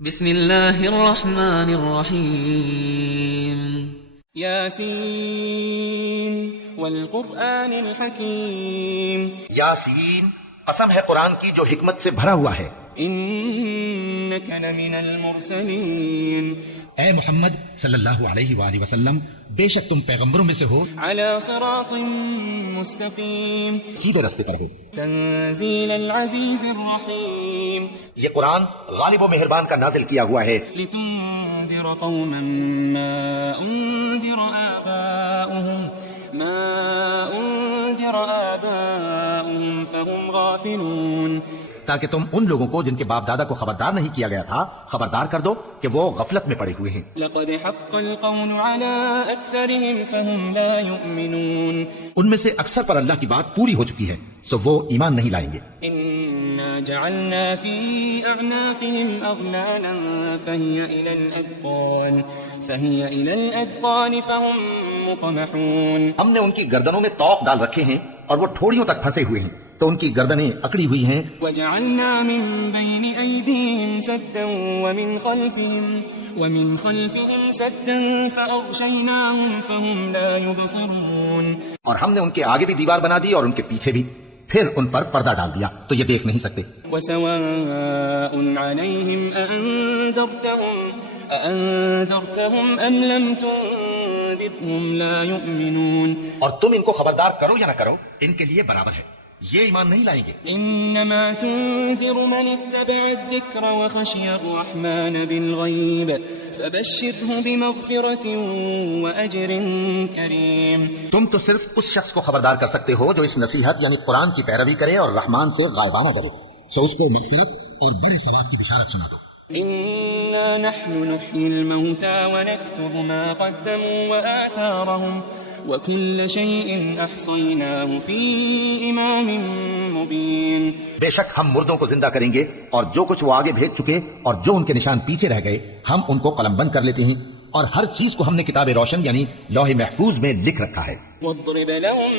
بسم اللہ الرحمن الرحیم یاسین والقرآن الحکیم یاسین، قسم ہے قرآن کی جو حکمت سے بھرا ہوا ہے۔ انک لمن المرسلین، اے محمد صلی اللہ علیہ وآلہ وسلم، بے شک تم پیغمبروں میں سے ہو، علی صراط مستقیم، سیدھے رستے پر ہو۔ تنزیل العزیز الرحیم، یہ قرآن غالب و مہربان کا نازل کیا ہوا ہے، لتنذر قوما ما انذر آباؤهم فهم غافلون، تاکہ تم ان لوگوں کو جن کے باپ دادا کو خبردار نہیں کیا گیا تھا خبردار کر دو کہ وہ غفلت میں پڑے ہوئے ہیں۔ لقد حق القول على اکثرهم فهم لا يؤمنون، ان میں سے اکثر پر اللہ کی بات پوری ہو چکی ہے سو وہ ایمان نہیں لائیں گے۔ انا جعلنا في اعناقهم اغلالا فهي الى الاذقان فهم مقمحون، ہم نے ان کی گردنوں میں طوق ڈال رکھے ہیں اور وہ ٹھوڑیوں تک پھنسے ہوئے ہیں تو ان کی گردنیں اکڑی ہوئی ہیں۔ وجعلنا من بين ايديهم سدا ومن خلفهم سدا فاغشيناهم فهم لا يبصرون، اور ہم نے ان کے آگے بھی دیوار بنا دی اور ان کے پیچھے بھی، پھر ان پر پردہ ڈال دیا تو یہ دیکھ نہیں سکتے۔ وسواء عليهم أأنذرتهم أم لم تنذرهم لا يؤمنون، اور تم ان کو خبردار کرو یا نہ کرو ان کے لیے برابر ہے، یہ ایمان نہیں لائیں گے۔ انما تنذر من اتبع الذکر وخشی الرحمن بالغیب فبشره بمغفرة واجر کریم، تم تو صرف اس شخص کو خبردار کر سکتے ہو جو اس نصیحت یعنی قرآن کی پیروی کرے اور رحمان سے غائبانہ کرے، سو اس کو مغفرت اور بڑے ثواب کی بشارت سنا دو۔ انا نحن نحيي الموتى ونكتب ما قدموا وآثارهم وكل شيء احصيناه في امام مبين، بے شک ہم مردوں کو زندہ کریں گے اور جو کچھ وہ آگے بھیج چکے اور جو ان کے نشان پیچھے رہ گئے ہم ان کو قلم بند کر لیتے ہیں، اور ہر چیز کو ہم نے کتاب روشن یعنی لوح محفوظ میں لکھ رکھا ہے۔ واضرب لهم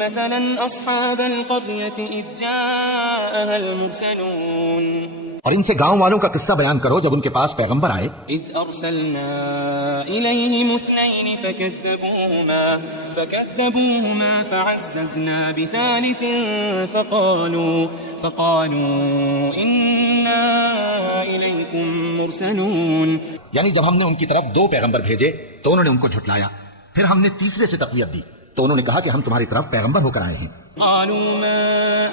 مثلا اصحاب القرية اذ جاءها المرسلون، اور ان سے گاؤں والوں کا قصہ بیان کرو جب ان کے پاس پیغمبر آئے۔ اذ ارسلنا اليهم اثنين فكذبوهما فعززنا بثالث فقالوا انا اليكم مرسلون، یعنی جب ہم نے ان کی طرف دو پیغمبر بھیجے تو انہوں نے ان کو جھٹلایا، پھر ہم نے تیسرے سے تقویت دی تو انہوں نے کہا کہ ہم تمہاری طرف پیغمبر ہو کر آئے ہیں۔ قالوا ما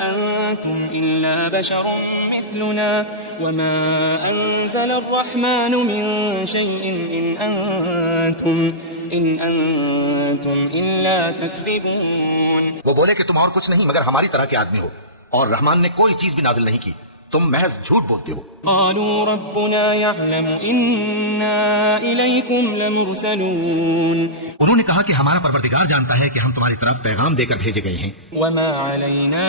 انتم الا بشر مثلنا وما انزل الرحمن من شيء ان انتم الا تكذبون، وہ بولے کہ تم اور کچھ نہیں مگر ہماری طرح کے آدمی ہو اور رحمان نے کوئی چیز بھی نازل نہیں کی، تم محض جھوٹ بولتے ہو۔ قالوا ربنا يعلم انا اليكم لمرسلون، انہوں نے کہا کہ ہمارا پروردگار جانتا ہے کہ ہم تمہاری طرف پیغام دے کر بھیجے گئے ہیں، وما علينا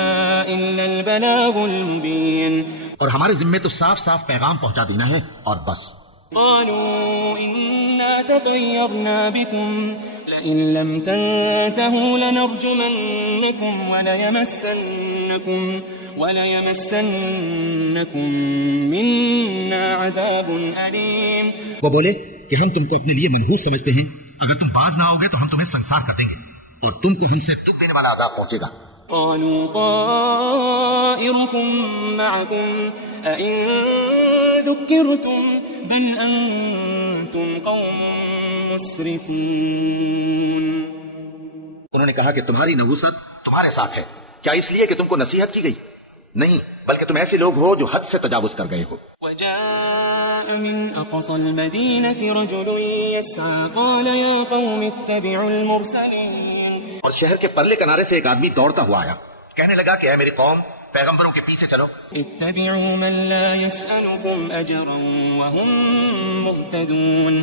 الا البلاغ المبين، اور ہمارے ذمے تو صاف صاف پیغام پہنچا دینا ہے اور بس۔ قالوا انا تطيرنا بكم لئن لم تنتهوا لنرجمنكم وليمسنكم منا عذاب أليم، وہ بولے کہ ہم تم کو اپنے لیے منحوس سمجھتے ہیں، اگر تم باز نہ ہوگے تو ہم تمہیں سنسار کر دیں گے اور تم کو ہم سے دکھ دینے والا عذاب پہنچے گا۔ قالوا طائركم معكم أئن ذكرتم بل أنتم قوم مسرفون، انہوں نے کہا کہ تمہاری نحوست تمہارے ساتھ ہے، کیا اس لیے کہ تم کو نصیحت کی گئی؟ نہیں، بلکہ تم ایسے لوگ ہو جو حد سے تجاوز کر گئے ہو۔ وجاء من أقصى المدينة رجل يسعى قال يا قوم اتبعوا المرسلين، اور شہر کے پرلے کنارے سے ایک آدمی دوڑتا ہوا آیا، کہنے لگا کہ اے میری قوم پیغمبروں کے پیچھے چلو، اتبعوا من لا يسألكم أجرا وهم مهتدون،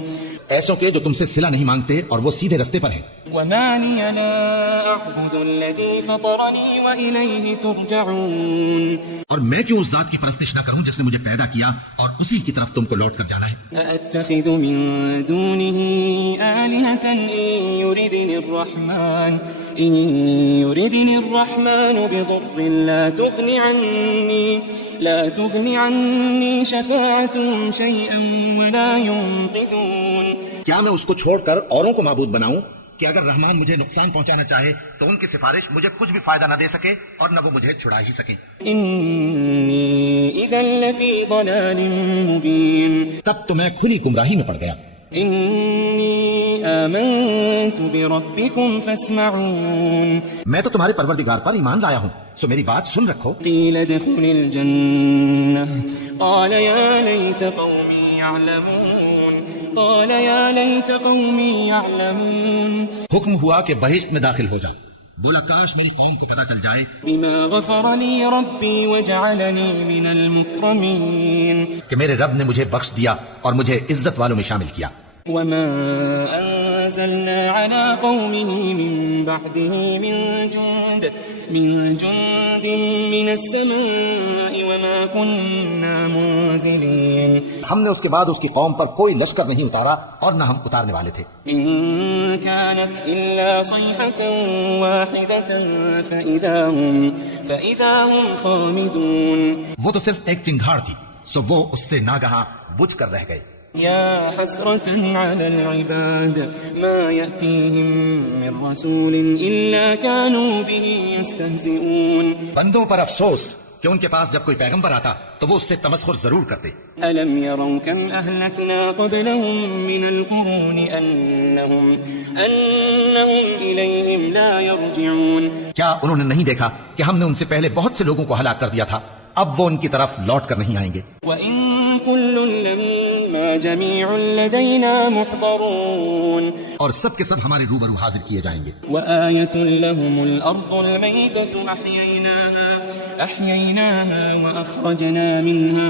ایسوں کے جو تم سے صلہ نہیں مانگتے اور وہ سیدھے رستے پر ہیں۔ وما لي لا أعبد الذي فطرني وإليه ترجعون، اور میں کیوں اس ذات کی پرستش نہ کروں جس نے مجھے پیدا کیا اور اسی کی طرف تم کو لوٹ کر جانا ہے۔ أأتخذ من دونه آلهة إن يردني الرحمن إن يردني الرحمن بضر لا تغن عني شفاعتهم شيئا ولا ينقذون. کیا میں اس کو چھوڑ کر اوروں کو معبود بناؤں کہ اگر رحمان مجھے نقصان پہنچانا چاہے تو ان کی سفارش مجھے کچھ بھی فائدہ نہ دے سکے اور نہ وہ مجھے چھڑا ہی سکیں. إني إذا لفي ضلال مبين. تب تو میں کھلی گمراہی میں پڑ گیا. إني آمنت بربكم فاسمعون. میں تو تمہارے پروردگار پر ایمان لایا ہوں، سو میری بات سن رکھو. قيل ادخل الجنة قال يا ليت قومي يعلمون. حکم ہوا کہ بہشت میں داخل ہو جاؤ. بولا کاش میری قوم کو پتا چل جائے بما غفر لي ربي وجعلني من المكرمين. کہ میرے رب نے مجھے بخش دیا اور مجھے عزت والوں میں شامل کیا. وما أنزلنا على قومه من بعده من جند من السماء وما كنا منزلين. ہم نے اس کے بعد اس کی قوم پر کوئی لشکر نہیں اتارا اور نہ ہم اتارنے والے تھے. إن كانت إلا صيحة واحدة فإذا هم خامدون. وہ تو صرف ایک چنگھاڑ تھی، سو وہ اس سے ناگہاں بجھ کر رہ گئے. يا حسرة على العباد ما يأتيهم من رسول إلا كانوا به يستهزئون. بندوں پر افسوس کہ ان کے پاس جب کوئی پیغمبر آتا تو وہ اس سے تمسخر ضرور کرتے. ألم يروا كم أهلكنا قبلهم من القرون أنهم إليهم لا يرجعون. کیا انہوں نے نہیں دیکھا کہ ہم نے ان سے پہلے بہت سے لوگوں کو ہلاک کر دیا تھا، اب وہ ان کی طرف لوٹ کر نہیں آئیں گے. وَإِن كُلٌّ لَّمَّا جَمِيعٌ لَّدَيْنَا مُحْضَرُونَ. اور سب کے سب ہمارے روبرو حاضر کیے جائیں گے. وَآيَةٌ لَّهُمُ الْأَرْضُ الْمَيْتَةُ أَحْيَيْنَاهَا وَأَخْرَجْنَا مِنْهَا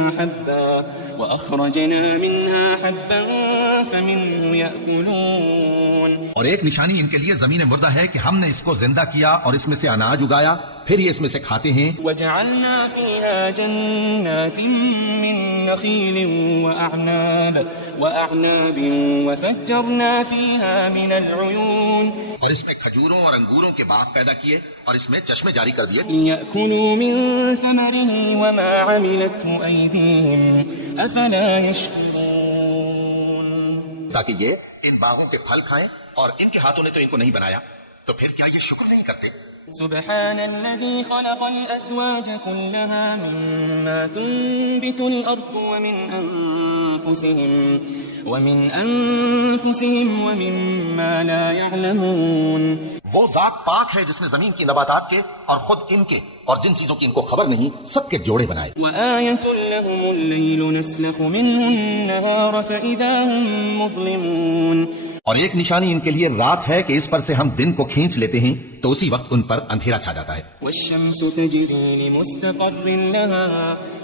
حَبًّا فَمِنْهُ يَأْكُلُونَ. اور ایک نشانی ان کے لیے زمین مردہ ہے کہ ہم نے اس کو زندہ کیا اور اس میں سے اناج اگایا، پھر یہ اس میں سے کھاتے ہیں. وَجَعَلْنَا فِيهَا جَنَّاتٍ مِّن نَخِيلٍ وَأَعْنَابٍ وَفَجَّرْنَا فِيهَا مِنَ الْعُيُونِ. اور اس میں کھجوروں اور انگوروں کے باغ پیدا کیے اور اس میں چشمے جاری کر دیے. لِيَأْكُلُوا مِن ثَمَرِهِ وَمَا عَمِلَتْهُ أَيْدِيهِمْ أَفَلَا يَشْكُرُونَ. تاکہ یہ ان باغوں کے پھل کھائیں اور ان کے ہاتھوں نے تو ان کو نہیں بنایا، تو پھر کیا یہ شکر نہیں کرتے؟ سبحان الذي خلق الأزواج كلها مما تنبت الأرض ومن أنفسهم ومما لا يعلمون. وہ ذات پاک ہے جس نے زمین کی نباتات کے اور خود ان کے اور جن چیزوں کی ان کو خبر نہیں سب کے جوڑے بنائے. وآية لهم الليل نسلخ منه النهار فإذا هم مظلمون. اور ایک نشانی ان کے لیے رات ہے کہ اس پر سے ہم دن کو کھینچ لیتے ہیں تو اسی وقت ان پر اندھیرا چھا جاتا ہے. والشمس تجري لمستقر لها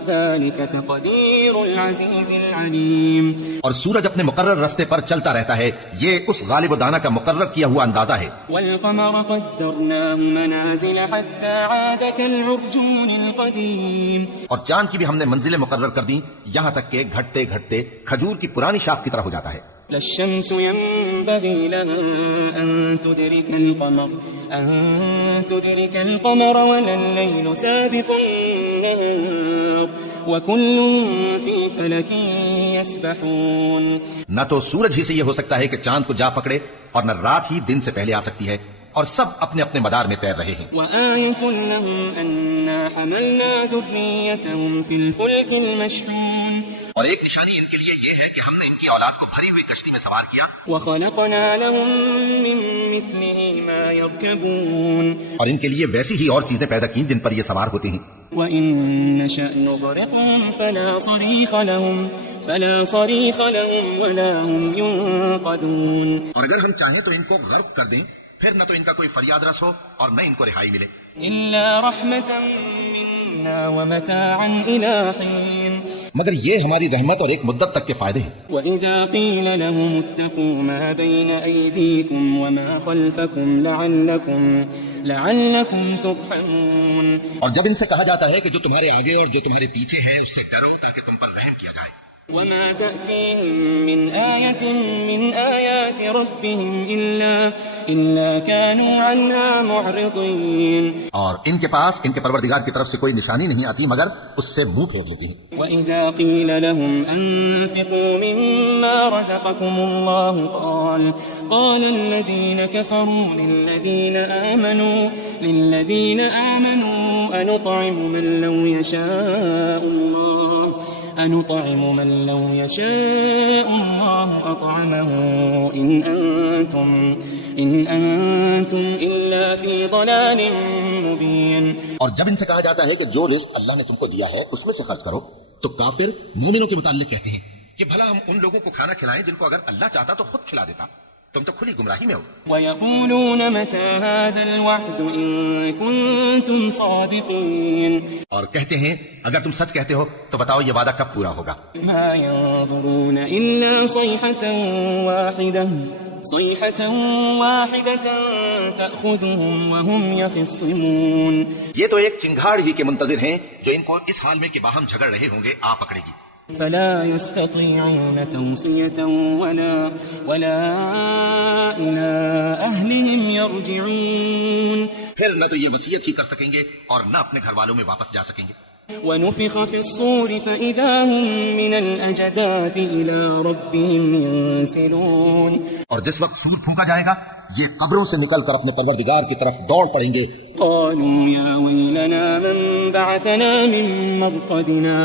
ذلك تقدير العزيز العليم. اور سورج اپنے مقرر راستے پر چلتا رہتا ہے، یہ اس غالب و دانا کا مقرر کیا ہوا اندازہ ہے. والقمر قدرناه منازل حتى عاد كالعرجون القديم. اور چاند کی بھی ہم نے منزلیں مقرر کر دیں یہاں تک کہ گھٹتے گھٹتے کھجور کی پرانی شاخ کی طرح ہو جاتا ہے. لا الشمس ينبغي لها أن تدرك القمر ولا الليل سابق النهار وكل في فلك يسبحون. نہ تو سورج ہی سے یہ ہو سکتا ہے کہ چاند کو جا پکڑے اور نہ رات ہی دن سے پہلے آ سکتی ہے، اور سب اپنے اپنے مدار میں تیر رہے ہیں. وآية لهم أنا حملنا ذريتهم في الفلك المشحون. اور ایک نشانی ان کے لیے یہ ہے کہ ہم نے ان کی اولاد کو بھری ہوئی کشتی میں سوار کیا. وخلقنا لهم من مثله ما يركبون. اور ان کے لیے ویسی ہی اور چیزیں پیدا کی جن پر یہ سوار ہوتے ہیں. وإن نشأ نغرقهم فلا صريخ لهم ولا هم ينقذون. اور اگر ہم چاہیں تو ان کو غرق کر دیں، پھر نہ تو ان کا کوئی فریاد رس ہو اور نہ ان کو رہائی ملے. إلا رحمة منا ومتاعا إلى حين. مگر یہ ہماری رحمت اور ایک مدت تک کے فائدے ہیں. وإذا قيل لهم اتقوا ما بين أيديكم وما خلفكم لعلكم ترحمون. اور جب ان سے کہا جاتا ہے کہ جو تمہارے آگے اور جو تمہارے پیچھے ہے اس سے ڈرو تاکہ تم پر رحم کیا جائے. وما تأتيهم من آية من آيات ربهم إلا كانوا عنها معرضين اور ان کے پاس ان کے پروردگار کی طرف سے کوئی نشانی نہیں آتی مگر اس سے منہ پھیر لیتی ہیں. وإذا قيل لهم أنفقوا مما رزقكم الله قال الذين كفروا للذين آمنوا أنطعم من لو يشاء الله أطعمه إن أنتم إلا في ضلال مبين. اور جب ان سے کہا جاتا ہے کہ جو رزق اللہ نے تم کو دیا ہے اس میں سے خرچ کرو تو کافر مومنوں کے متعلق کہتے ہیں کہ بھلا ہم ان لوگوں کو کھانا کھلائیں جن کو اگر اللہ چاہتا تو خود کھلا دیتا. تم تو کھلی گمراہی میں ہو. وَيَقُولُونَ مَتَى هَذَا الْوَعْدُ إِن كُنتُمْ صَادِقِينَ. اور کہتے ہیں اگر تم سچ کہتے ہو تو بتاؤ یہ وعدہ کب پورا ہوگا. مَا يَنظُرُونَ إِلَّا صَيْحَةً وَاحِدَةً تَأْخُذُهُمْ وَهُمْ يَخِصِّمُونَ. یہ تو ایک چنگھاڑ ہی کے منتظر ہیں جو ان کو اس حال میں کہ باہم جھگڑ رہے ہوں گے آ پکڑے گی. فلا يستطيعون توصية ولا إلى أهلهم يرجعون. پھر نہ تو یہ وصیت ہی کر سکیں گے اور نہ اپنے گھر والوں میں واپس جا سکیں گے. ونفخ في الصور فإذا هم من الأجداث إلى ربهم ينسلون. اور جس وقت سور پھونکا جائے گا یہ قبروں سے نکل کر اپنے پروردگار کی طرف دوڑ پڑیں گے. قالوا يا ويلنا من بعثنا من مرقدنا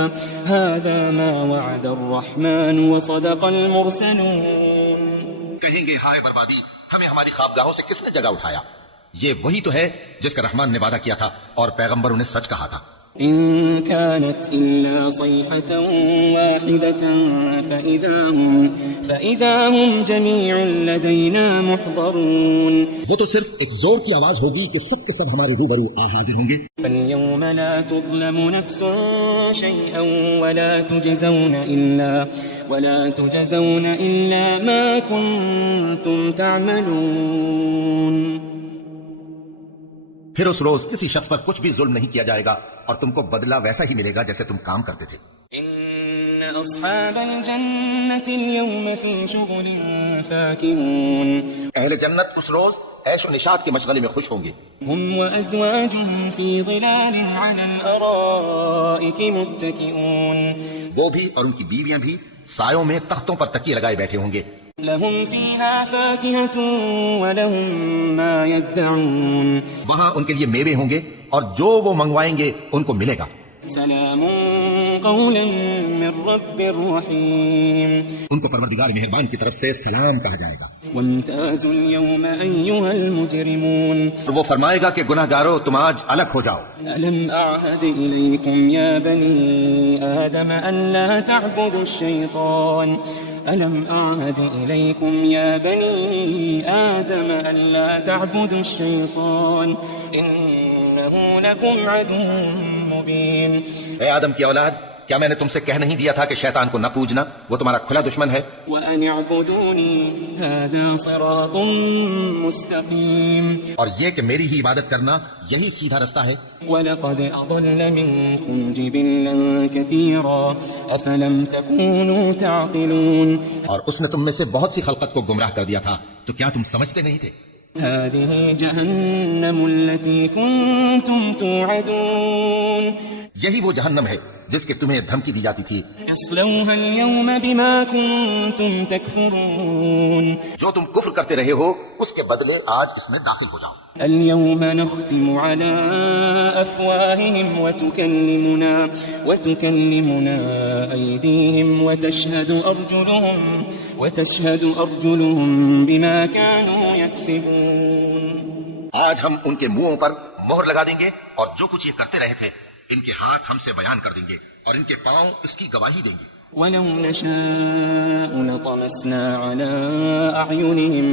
هذا ما وعد الرحمن وصدق المرسلون. کہیں گے ہائے بربادی ہمیں ہماری خوابگاہوں سے کس نے جگہ اٹھایا. یہ وہی تو ہے جس کا رحمان نے وعدہ کیا تھا اور پیغمبروں نے سچ کہا تھا. إن كانت إلا صيحة واحدة فإذا هم جميع لدينا محضرون. وہ تو صرف ایک زور کی آواز ہوگی کہ سب کے سب ہمارے روبرو حاضر ہوں گے. فاليوم لا تظلم نفس شيئا ولا تجزون إلا ما كنتم تعملون. پھر اس روز کسی شخص پر کچھ بھی ظلم نہیں کیا جائے گا اور تم کو بدلہ ویسا ہی ملے گا جیسے تم کام کرتے تھے. ان اصحاب الجنة اليوم في شغل فاكهون. اہل جنت اس روز عیش و نشاط کے مشغلے میں خوش ہوں گے. هم وازواجهم في ظلال على الارائك متكئون. وہ بھی اور ان کی بیویاں بھی سایوں میں تختوں پر تکیے لگائے بیٹھے ہوں گے. لهم فيها فاكهة ولهم ما يدعون. وہاں ان کے لیے میوے ہوں گے اور جو وہ منگوائیں گے ان کو ملے گا. سلام قولا من رب رحیم. ان کو پروردگار مہربان کی طرف سے سلام کہا جائے گا. وامتازوا اليوم أيها المجرمون. اور وہ فرمائے گا کہ گناہ گارو تم آج الگ ہو جاؤ. ألم أعهد إليكم يا بني آدم أن لا تعبدوا الشيطان. ألم أعهد إليكم يا بني آدم أن لا تعبدوا الشيطان إنه لكم عدو مبين. اے آدم کی اولاد کیا میں نے تم سے کہہ نہیں دیا تھا کہ شیطان کو نہ پوجنا وہ تمہارا کھلا دشمن ہے. وأن اعبدوني هذا صراط مستقيم. اور یہ کہ میری ہی عبادت کرنا یہی سیدھا رستہ ہے. ولقد أضل منكم جبلا كثيرا أفلم تكونوا تعقلون. اور اس نے تم میں سے بہت سی خلقت کو گمراہ کر دیا تھا تو کیا تم سمجھتے نہیں تھے. هذه جهنم التي كنتم توعدون. یہی وہ جہنم ہے جس کے تمہیں دھمکی دی جاتی تھی. اصلوها اليوم بما كنتم تكفرون. جو تم کفر کرتے رہے ہو اس کے بدلے آج اس میں داخل ہو جاؤ. اليوم نختم على أفواههم وتكلمنا أيديهم وتشهد أرجلهم بما كانوا يكسبون. آج ہم ان کے منہوں پر مہر لگا دیں گے اور جو کچھ یہ کرتے رہے تھے ان کے ہاتھ ہم سے بیان کر دیں گے اور ان کے پاؤں اس کی گواہی دیں گے. وَلَوْ نَشَاءُ لَطَمَسْنَا عَلَىٰ أَعْيُنِهِمْ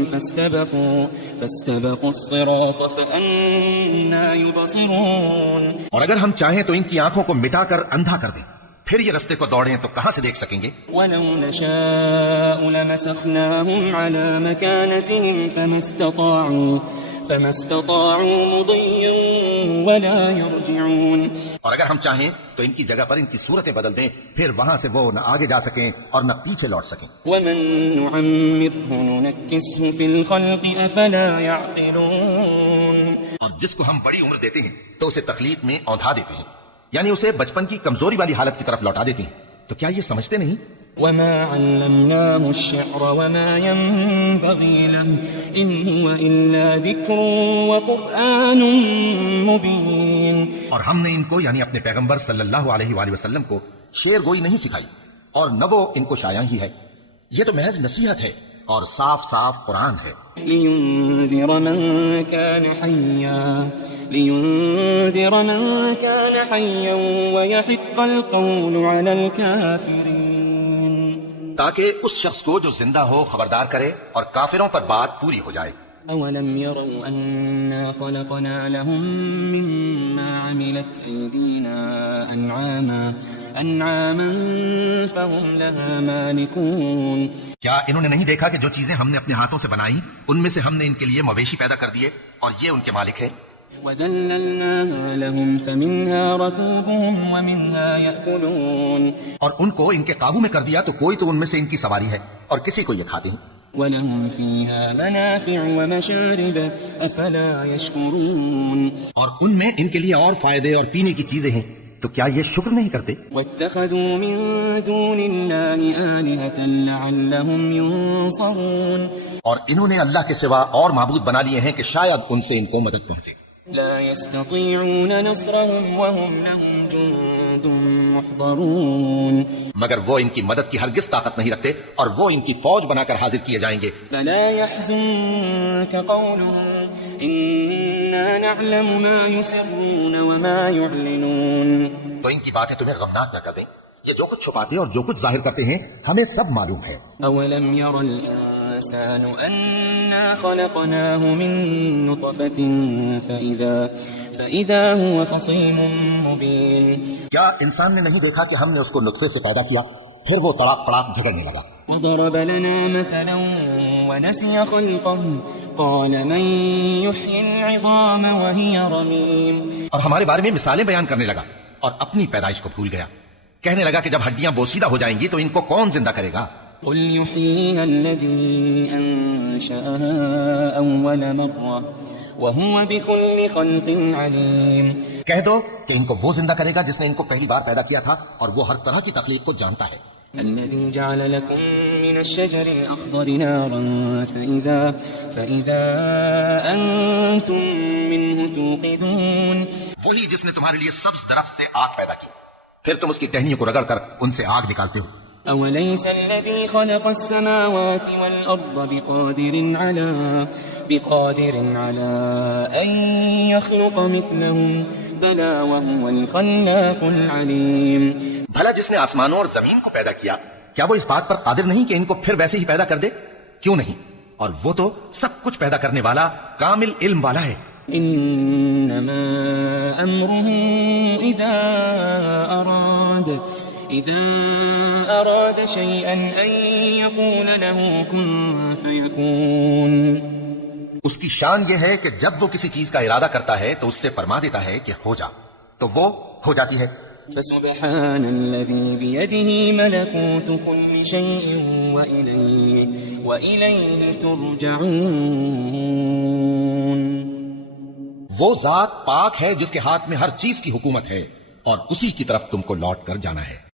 فَاسْتَبَقُوا الصِّرَاطَ فَأَنَّىٰ يُبْصِرُونَ. اور اگر ہم چاہیں تو ان کی آنکھوں کو مٹا کر اندھا کر دیں پھر یہ رستے کو دوڑیں تو کہاں سے دیکھ سکیں گے. وَلَوْ نَشَاءُ لَمَسَخْنَاهُمْ عَلَىٰ مَكَانَتِهِمْ فَمَا اسْتَطَاعُوا مُضِيًّا ولا يرجعون اور اگر ہم چاہیں تو ان کی جگہ پر ان کی صورتیں بدل دیں، پھر وہاں سے وہ نہ آگے جا سکیں اور نہ پیچھے لوٹ سکیں۔ ومن نعمره ننكسه في الخلق افلا يعقلون اور جس کو ہم بڑی عمر دیتے ہیں تو اسے تخلیق میں اوندھا دیتے ہیں، یعنی اسے بچپن کی کمزوری والی حالت کی طرف لوٹا دیتے ہیں۔ تو کیا یہ سمجھتے نہیں؟ وما علمناه الشعر وما ينبغي له إن هو إلا ذكر وقرآن مبين اور ہم نے ان کو یعنی اپنے پیغمبر صلی اللہ علیہ وآلہ وسلم کو شعر گوئی نہیں سکھائی اور نہ وہ ان کو شایع ہی ہے، یہ تو محض نصیحت ہے اور صاف صاف قرآن ہے۔ لينذر من كان حيا ويحق القول على الكافرين تاکہ اس شخص کو جو زندہ ہو خبردار کرے اور کافروں پر بات پوری ہو جائے۔ أولم يروا أنا خلقنا لهم مما عملت أيدينا أنعاما فهم لها مالكون کیا انہوں نے نہیں دیکھا کہ جو چیزیں ہم نے اپنے ہاتھوں سے بنائی ان میں سے ہم نے ان کے لیے مویشی پیدا کر دیے اور یہ ان کے مالک ہیں۔ وَذَلَّلْنَاهَا لَهُمْ فَمِنْهَا رَكُوبُهُمْ وَمِنْهَا يَأْكُلُونَ اور ان کو ان کے قابو میں کر دیا تو کوئی تو ان میں سے ان کی سواری ہے اور کسی کو یہ کھاتے ہیں۔ وَلَهُمْ فِيهَا مَنَافِعُ وَمَشَارِبُ أَفَلَا يَشْكُرُونَ اور ان میں ان کے لیے اور فائدے اور پینے کی چیزیں ہیں، تو کیا یہ شکر نہیں کرتے؟ وَاتَّخَذُوا مِن دُونِ اللَّهِ آلِهَةً لَعَلَّهُمْ يُنصَرُونَ اور انہوں نے اللہ کے سوا اور معبود بنا لیے ہیں کہ شاید ان سے ان کو مدد پہنچے۔ لا يستطيعون نصرهم وهم لهم جند محضرون مگر وہ ان کی مدد کی ہرگز طاقت نہیں رکھتے اور وہ ان کی فوج بنا کر حاضر کیے جائیں گے۔ فلا يحزنك قولهم إنا نعلم ما يسرون وما يعلنون تو ان کی باتیں تمہیں غمناک نہ کر دیں، یہ جو کچھ چھپاتے اور جو کچھ ظاہر کرتے ہیں ہمیں سب معلوم ہے۔ أولم ير الإنسان أنا خلقناه من نطفة فإذا هو خصيم مبين کیا انسان نے نہیں دیکھا کہ ہم نے اس کو نطفے سے پیدا کیا پھر وہ تڑاک تڑاک جھگڑنے لگا۔ وضرب لنا مثلا ونسي خلقه قال من يحيي العظام وهي رميم اور ہمارے بارے میں مثالیں بیان کرنے لگا اور اپنی پیدائش کو بھول گیا، کہنے لگا کہ جب ہڈیاں بوسیدہ ہو جائیں گی تو ان کو کون زندہ کرے گا؟ قل يحييها الذي أنشأها أول مرة وهو بكل خلق عليم کہہ دو کہ ان کو وہ زندہ کرے گا جس نے ان کو پہلی بار پیدا کیا تھا اور وہ ہر طرح کی تخلیق کو جانتا ہے۔ الذي جعل لكم من الشجر الأخضر نارا فإذا أنتم منه توقدون وہی جس نے تمہارے لیے سبز درخت سے آگ پیدا کی پھر تم اس کی ٹہنیوں کو رگڑ کر ان سے آگ نکالتے ہو۔ أوليس الذي خلق السماوات والأرض بقادر على أن يخلق مثلهم بلى وهو الخلاق العليم بھلا جس نے آسمانوں اور زمین کو پیدا کیا کیا وہ اس بات پر قادر نہیں کہ ان کو پھر ویسے ہی پیدا کر دے؟ کیوں نہیں، اور وہ تو سب کچھ پیدا کرنے والا کامل علم والا ہے۔ إنما أمره إذا أراد شيئا أن يقول له كن فيكون اس کی شان یہ ہے کہ جب وہ کسی چیز کا ارادہ کرتا ہے تو اس سے فرما دیتا ہے کہ ہو جا، تو وہ ہو جاتی ہے۔ فسبحان الذي بيده ملكوت كل شيء وإليه ترجعون وہ ذات پاک ہے جس کے ہاتھ میں ہر چیز کی حکومت ہے اور اسی کی طرف تم کو لوٹ کر جانا ہے۔